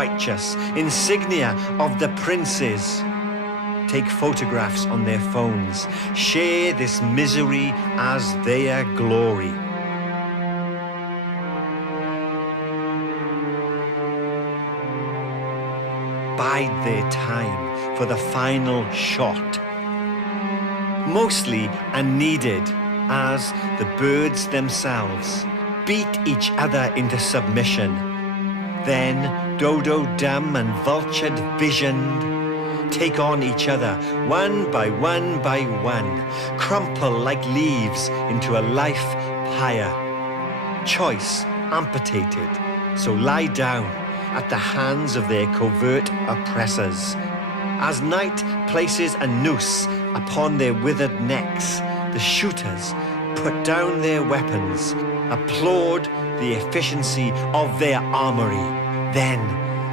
righteous insignia of the princes. Take photographs on their phones. Share this misery as their glory. Bide their time for the final shot. Mostly unneeded, as the birds themselves beat each other into submission. Then, dodo dumb and vultured visioned, take on each other one by one by one, crumple like leaves into a life pyre. Choice amputated, so lie down at the hands of their covert oppressors. As night places a noose upon their withered necks, the shooters put down their weapons, applaud the efficiency of their armory. Then